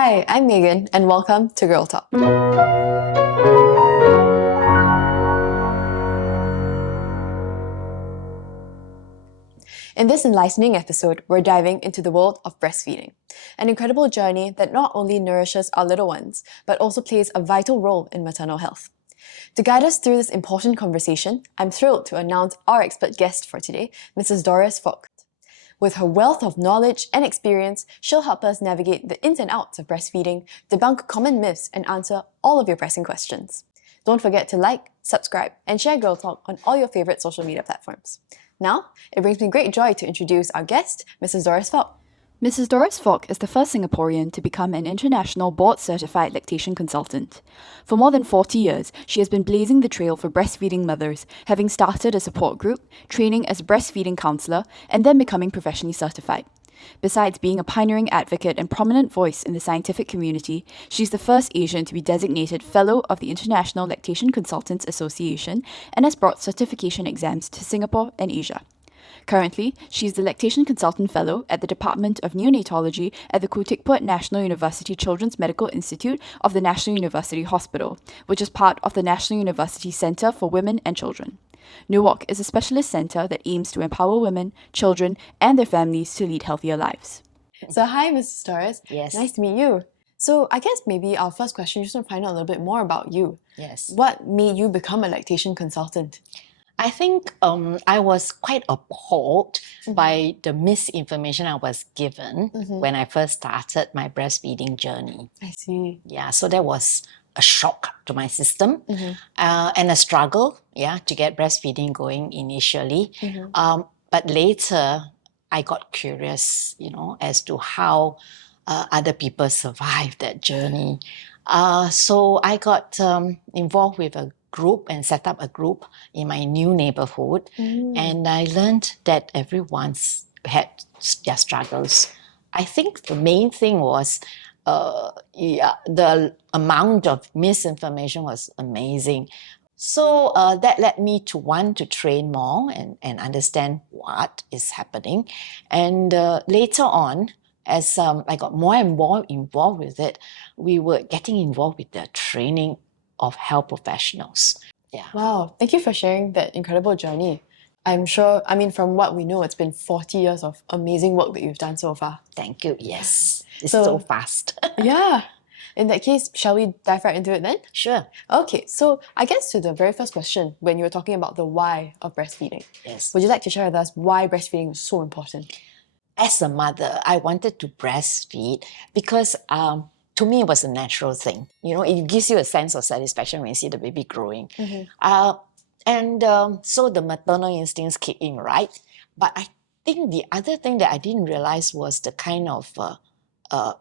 Hi, I'm Megan, and welcome to Girl Talk. In this enlightening episode, we're diving into the world of breastfeeding, an incredible journey that not only nourishes our little ones, but also plays a vital role in maternal health. To guide us through this important conversation, I'm thrilled to announce our expert guest for today, Mrs. Doris Falk. With her wealth of knowledge and experience, she'll help us navigate the ins and outs of breastfeeding, debunk common myths, and answer all of your pressing questions. Don't forget to like, subscribe, and share Girl Talk on all your favorite social media platforms. Now, it brings me great joy to introduce our guest, Mrs. Doris Falk. Mrs. Doris Falk is the first Singaporean to become an international board-certified lactation consultant. For more than 40 years, she has been blazing the trail for breastfeeding mothers, having started a support group, training as a breastfeeding counsellor, and then becoming professionally certified. Besides being a pioneering advocate and prominent voice in the scientific community, she's the first Asian to be designated Fellow of the International Lactation Consultants Association and has brought certification exams to Singapore and Asia. Currently, she is the Lactation Consultant Fellow at the Department of Neonatology at the Khoo Teck Puat National University Children's Medical Institute of the National University Hospital, which is part of the National University Centre for Women and Children. NUWOC is a specialist centre that aims to empower women, children, and their families to lead healthier lives. So hi, Mrs. Doris. Yes. Nice to meet you. So I guess maybe our first question, just to find out a little bit more about you. Yes. What made you become a lactation consultant? I think I was quite appalled by the misinformation I was given when I first started my breastfeeding journey. I see. Yeah, so that was a shock to my system and a struggle, to get breastfeeding going initially. But later, I got curious, as to how other people survived that journey. So I got involved with a group and set up a group in my new neighborhood, and I learned that everyone's had their struggles. I think the main thing was the amount of misinformation was amazing. So that led me to want to train more and understand what is happening. And later on, as I got more and more involved with it, we were getting involved with the training of health professionals. Yeah. Wow, thank you for sharing that incredible journey. I'm sure, from what we know, it's been 40 years of amazing work that you've done so far. Thank you. Yes. It's So- so fast. Yeah. In that case, shall we dive right into it then? Sure. Okay, so I guess to the very first question, when you were talking about the why of breastfeeding, Yes. would you like to share with us why breastfeeding is so important? As a mother, I wanted to breastfeed because to me, it was a natural thing. It gives you a sense of satisfaction when you see the baby growing. So the maternal instincts kick in, right? But I think the other thing that I didn't realize was the kind of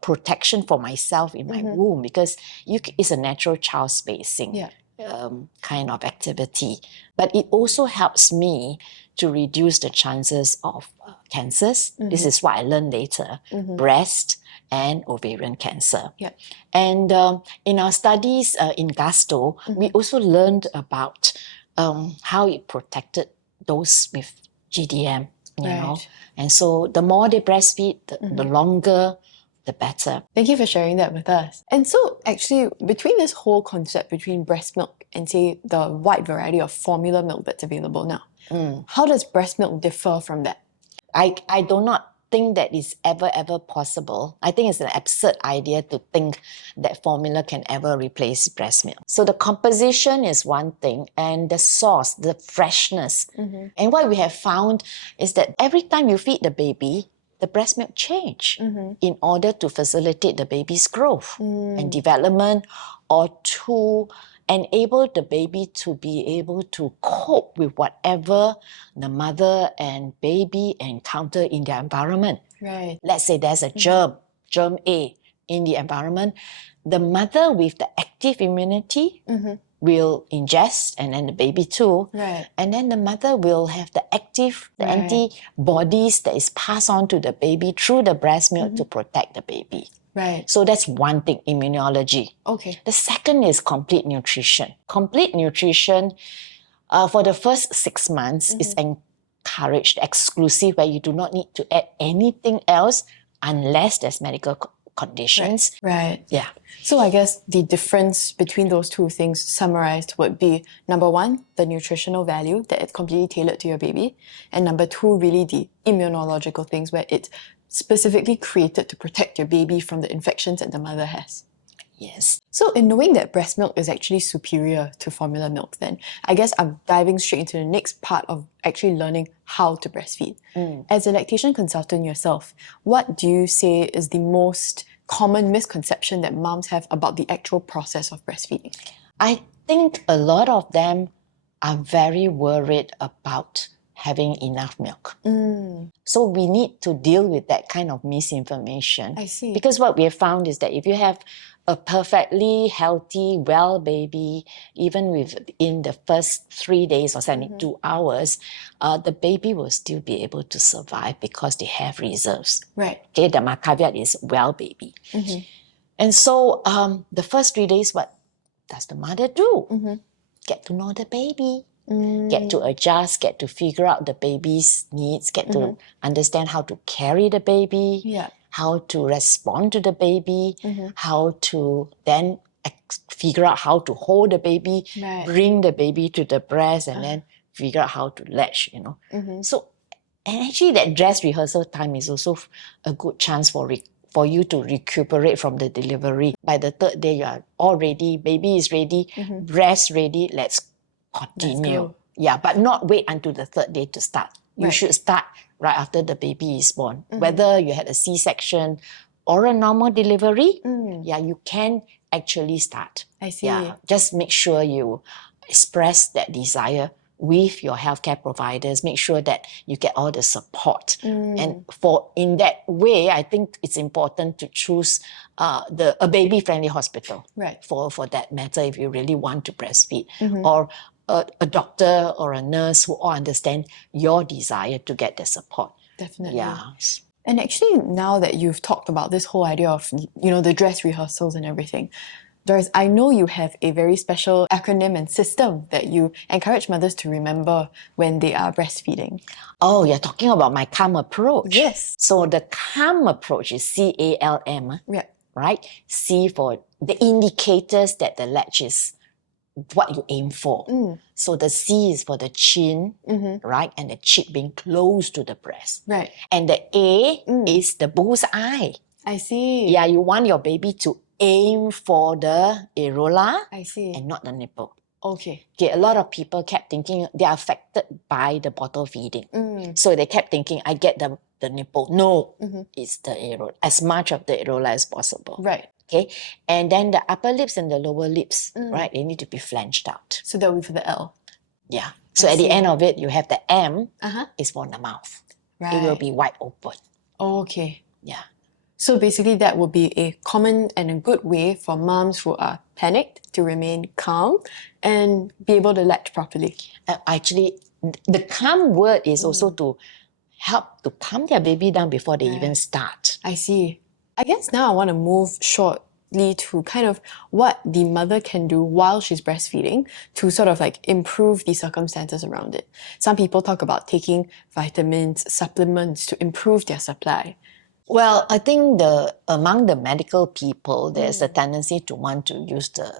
protection for myself in my womb, because it's a natural child spacing kind of activity. But it also helps me to reduce the chances of cancers. This is what I learned later, breast and ovarian cancer. Yeah. And in our studies in Gastro, we also learned about how it protected those with GDM, you know. Right. And so the more they breastfeed, the longer, the better. Thank you for sharing that with us. And so, actually, between this whole concept between breast milk and, say, the wide variety of formula milk that's available now, how does breast milk differ from that? I do not think that is ever possible. I think it's an absurd idea to think that formula can ever replace breast milk. So the composition is one thing, and the source, the freshness. And what we have found is that every time you feed the baby, the breast milk change in order to facilitate the baby's growth and development, or to enable the baby to be able to cope with whatever the mother and baby encounter in their environment. Right. Let's say there's a germ A in the environment. The mother with the active immunity will ingest, and then the baby too. Right. And then the mother will have the antibodies that is passed on to the baby through the breast milk to protect the baby. Right. So that's one thing, immunology. Okay. The second is complete nutrition. Complete nutrition for the first 6 months is encouraged, exclusive, where you do not need to add anything else unless there's medical conditions. Right. Yeah. So I guess the difference between those two things summarized would be, number one, the nutritional value, that it's completely tailored to your baby. And number two, really the immunological things, where it's specifically created to protect your baby from the infections that the mother has. Yes. So in knowing that breast milk is actually superior to formula milk, then I guess I'm diving straight into the next part of actually learning how to breastfeed. As a lactation consultant yourself, what do you say is the most common misconception that moms have about the actual process of breastfeeding? I think a lot of them are very worried about having enough milk. So we need to deal with that kind of misinformation. I see. Because what we have found is that if you have a perfectly healthy, well baby, even within the first 3 days or 72 hours, the baby will still be able to survive because they have reserves. Right. Okay, the caveat is well baby. And so the first 3 days, what does the mother do? Get to know the baby. Get to adjust, get to figure out the baby's needs, get to understand how to carry the baby, Yeah. how to respond to the baby, how to then figure out how to hold the baby, Right. bring the baby to the breast, and then figure out how to latch, So, and actually that dress rehearsal time is also a good chance for you to recuperate from the delivery. By the third day, you are all ready, baby is ready, breast ready, let's continue. go. Yeah, but not wait until the third day to start. You Right. should start right after the baby is born. Whether you had a C-section or a normal delivery, yeah, you can actually start. I see. Yeah, just make sure you express that desire with your healthcare providers. Make sure that you get all the support. And in that way, I think it's important to choose a baby-friendly hospital. Right. For that matter, if you really want to breastfeed, or a doctor or a nurse who all understand your desire to get the support. Definitely. Yeah. And actually, now that you've talked about this whole idea of, the dress rehearsals and everything, Doris, I know you have a very special acronym and system that you encourage mothers to remember when they are breastfeeding. Oh, you're talking about my CALM approach. Yes. So the CALM approach is CALM, Yeah. right? C for the indicators that the latch is what you aim for. So the C is for the chin, right? And the cheek being close to the breast. Right. And the A is the bullseye. I see. Yeah, you want your baby to aim for the areola I see. and not the nipple. Okay. Okay, a lot of people kept thinking they are affected by the bottle feeding. So they kept thinking, I get the nipple. No, it's the areola. As much of the areola as possible. Right. Okay, and then the upper lips and the lower lips, right? They need to be flanched out. So that will be for the L. Yeah. So I at the see. end of it, you have the M Uh-huh. is for the mouth. Right. It will be wide open. Okay. Yeah. So basically, that would be a common and a good way for moms who are panicked to remain calm and be able to latch properly. Actually, the calm word is also to help to calm their baby down before they even start. I see. I guess now I want to move shortly to kind of what the mother can do while she's breastfeeding to sort of like improve the circumstances around it. Some people talk about taking vitamins, supplements to improve their supply. Well, I think among the medical people, there's a tendency to want to use the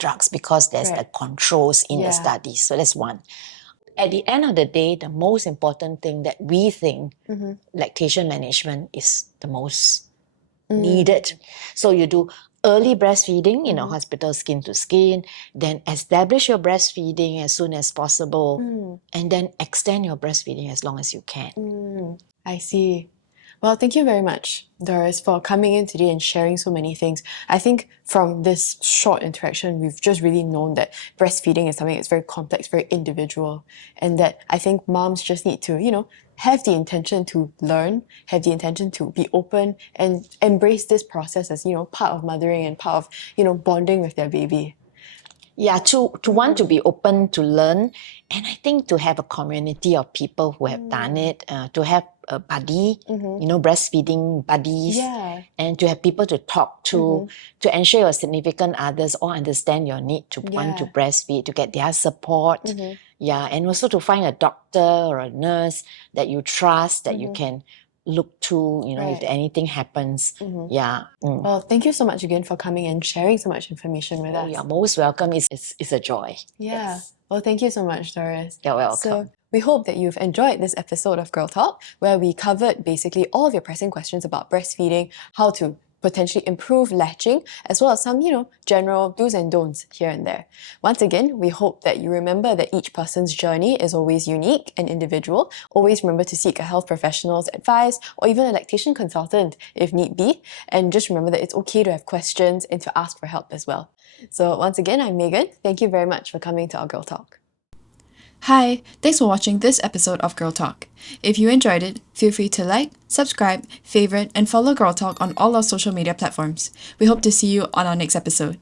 drugs because there's the controls in the studies. So that's one. At the end of the day, the most important thing that we think lactation management is the most needed. So you do early breastfeeding in a hospital, skin to skin, then establish your breastfeeding as soon as possible, and then extend your breastfeeding as long as you can. I see. Well, thank you very much, Doris, for coming in today and sharing so many things. I think from this short interaction, we've just really known that breastfeeding is something that's very complex, very individual, and that I think moms just need to, have the intention to learn, have the intention to be open and embrace this process as, part of mothering and part of, bonding with their baby. Yeah, to want to be open to learn, and I think to have a community of people who have done it, to have a buddy, breastfeeding buddies, and to have people to talk to ensure your significant others all understand your need to want to breastfeed, to get their support. Yeah, and also to find a doctor or a nurse that you trust, that you can look to, if Right. anything happens. Yeah. Well, thank you so much again for coming and sharing so much information with us. You're most welcome. It's a joy. Yeah. Yes. Well, thank you so much, Doris. You're welcome. So we hope that you've enjoyed this episode of Girl Talk, where we covered basically all of your pressing questions about breastfeeding, how to potentially improve latching, as well as some, general do's and don'ts here and there. Once again, we hope that you remember that each person's journey is always unique and individual. Always remember to seek a health professional's advice or even a lactation consultant if need be. And just remember that it's okay to have questions and to ask for help as well. So once again, I'm Megan. Thank you very much for coming to our Girl Talk. Hi, thanks for watching this episode of Girl Talk. If you enjoyed it, feel free to like, subscribe, favorite, and follow Girl Talk on all our social media platforms. We hope to see you on our next episode.